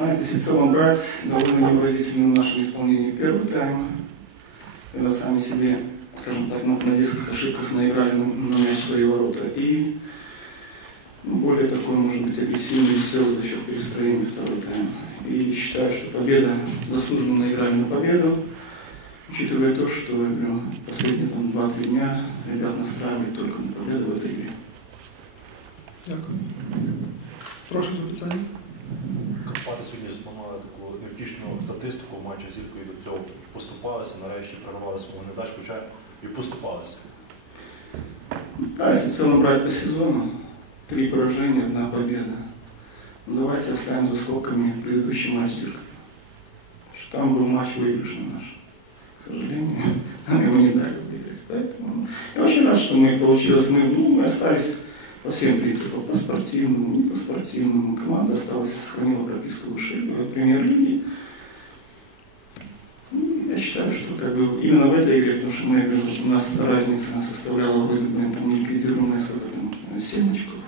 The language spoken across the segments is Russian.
Знаете, если в целом брать, довольно невыразительно наше исполнение первого тайма, когда сами себе, скажем так, на, на детских ошибках наиграли на, на мяч свои ворота. И ну, более такой, может быть, агрессивный, веселый за счет перестроения второй тайм. И считаю, что победа, заслуженно наиграли на победу, учитывая то, что говорю, последние там 2-3 дня ребят настраивали только на победу в этой игре. Дякую. Прошу запитання. Карпати сьогодні зламали таку невтішну статистику в матчі з Іркою до цього. Поступалися, нарешті прорвали свого недачу, хоча і поступалися. Да, если в целом брать по сезону, три поражения, одна победа. Ну, давайте оставим за скобками предыдущий матч Зирка. Что там был матч выигрышный наш. К сожалению, нам его не дали выиграть. Поэтому я очень рад, что мы получилось, мы, ну, мы остались по всем принципам, по спортивному, не по спортивному. Команда осталась, сохранила прописку в премьер-лиги. Ну, Я считаю, что как бы именно в этой игре, потому что мы, говорю, у нас разница составляла вроде бы там не ликвидированная, сколько там, 7 очков.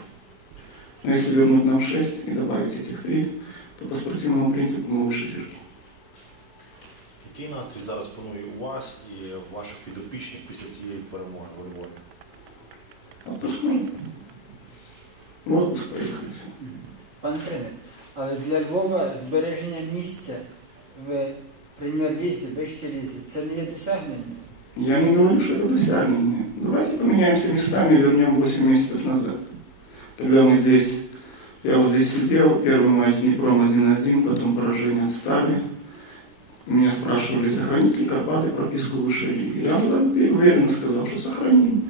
Но если вернуть нам 6 и добавить этих 3, то по спортивному принципу мы выше зерки. Який настрій зараз панує у вас і ваших підопічних після цієї перемоги у Львові? Отпуск можно. В отпуск поехали все. Пане тренер, але для Львова збереження місця в прем'єр-лізі, вищій лізі, це не є досягнення. Я не говорю, что это досягнение. Давайте поменяемся местами и вернем 8 месяцев назад. Когда мы здесь, я вот здесь сидел, первый матч с Днепром 1-1, потом поражение от Стали. Меня спрашивали, сохранить ли Карпаты прописку высшей лиги. Я вот так уверенно сказал, что сохраним.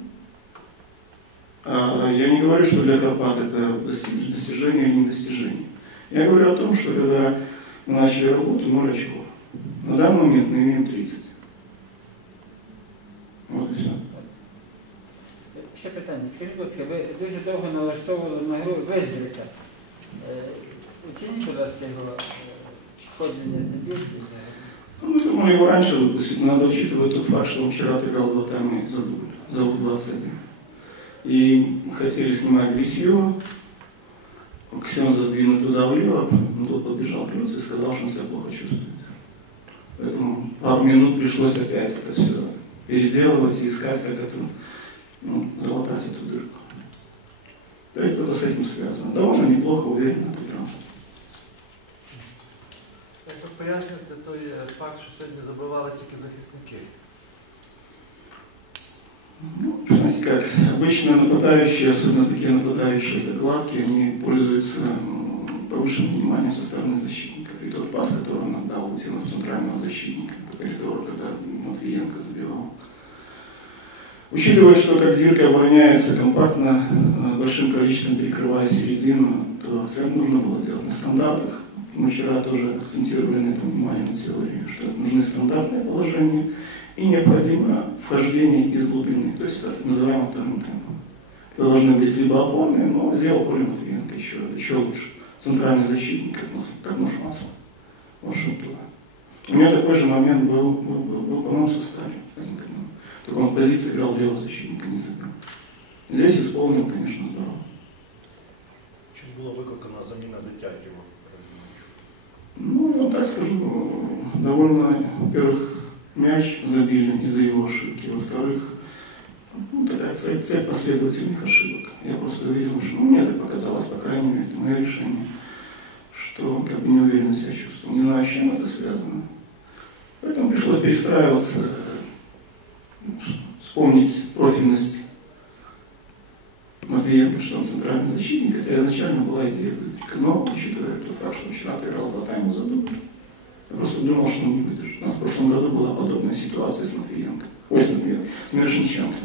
А я не говорю, что для Карпат это дости- достижение или недостижение. Я говорю о том, что когда мы начали работу, 0 очков. На данный момент мы имеем 30. Вот и все. Ще питання. Скажіть, будь ласка, ви дуже довго налаштовували на гру Визрика. Е, Оцініть, будь ласка, його е, входження дебют і взагалі. Ну, мы думали его раньше выпустить, но надо учитывать тот факт, что он вчера отыграл два тайма за дубль, за У-21. И хотели снимать Грисьева, Ксенза сдвинуть туда влево, но тот побежал плюс и сказал, что он себя плохо чувствует. Поэтому пару минут пришлось опять это все переделывать и искать, как это, ну, залатать эту дырку. Да и только с этим связано. Довольно неплохо, уверенно отыграл. Як ви поясните той факт, що сьогодні забивали тільки захисники? Ну, знаете как, обычно нападающие, особенно такие нападающие, как гладкие, они пользуются повышенным вниманием со стороны защитников. И тот пас, который он отдал, утянув центрального защитника по коридору, когда Матвиенко забивал. Учитывая, что как Зирка обороняется компактно, э, большим количеством перекрывая середину, то акцент нужно было делать на стандартах. Мы вчера тоже акцентировали на этом внимание теории, что нужны стандартные положения и необходимо вхождение из глубины, то есть так называемым вторым темпом. Это должны быть либо опорные, но сделал Коля Матвиенко еще, еще лучше. Центральный защитник, как нож, как нож масла. Вошел туда. У него такой же момент был, был, был, был по-моему, со Стали. Только он позиции играл левого защитника, не забил. Здесь исполнил, конечно, здорово. Чим була викликана заміна Дитятєва? Так скажу, довольно, во-первых, мяч забили из-за его ошибки, во-вторых, ну, такая цель, цель последовательных ошибок. Я просто увидел, что, ну, мне это показалось, по крайней мере, это мое решение, что как бы неуверенно себя чувствовал. Не знаю, с чем это связано. Поэтому пришлось перестраиваться, вспомнить профильность Матвиенко, что он центральный защитник, хотя изначально была идея Быстрика. Но, учитывая тот факт, что он вчера отыграл два тайма за дубль, я просто думал, что он не выдержит. У нас в прошлом году была подобная ситуация с Матвиенко. Ой, с Матвиенко, с Мирошниченко.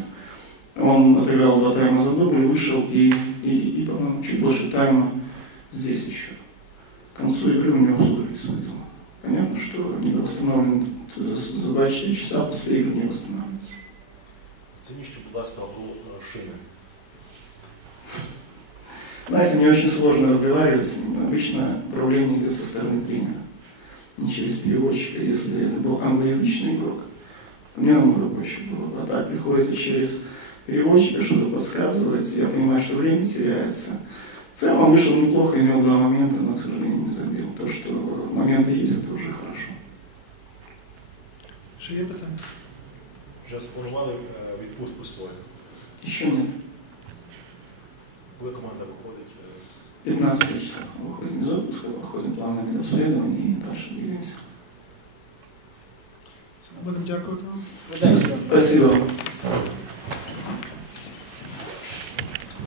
Он отыграл два тайма за дубль, вышел и, и, и по-моему, чуть больше тайма здесь еще. К концу игры у него судорог испытывал. Понятно, что не восстановлен за 24 часа после игры не восстанавливается. Оцініть, будь ласка, гру е, шини. Знаете, мне очень сложно разговаривать с ним. Обычно управление идет со стороны тренера, не через переводчика. Если это был англоязычный игрок, мне намного проще было. А так приходится через переводчика что-то подсказывать. Я понимаю, что время теряется. В целом он вышел неплохо, имел два момента, но, к сожалению, не забил. То, что моменты есть, это уже хорошо. Ще є питання? Вже спланували відпустку свою. Еще нет. Коли команда виходить е, з 15 числа из отпуска, выходим плановыми расследованиями и дальше двигаемся. Дякувати вам. Удачі вам. Спасибо.